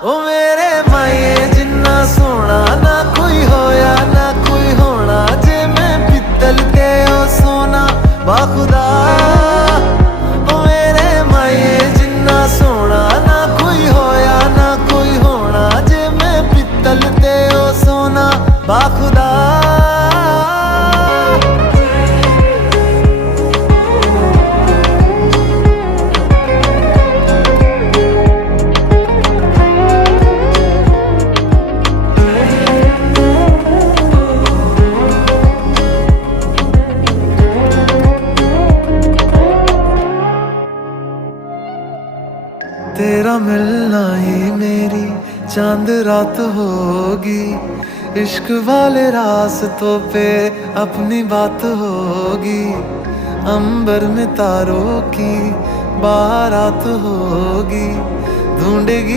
ओ मेरे माए जिन्ना सोना ना कोई होया ना कोई होना, जे मैं पित्तल ते ओ सोना बाखुदा। ओ मेरे माए जिन्ना सोना ना कोई होया ना कोई होना, जे मैं पित्तल ते ओ सोना बाखुदा। तेरा मिलना ही मेरी चांद रात होगी, इश्क वाले रास्तों पे अपनी बात होगी। अंबर में तारों की बारात होगी, ढूंढेगी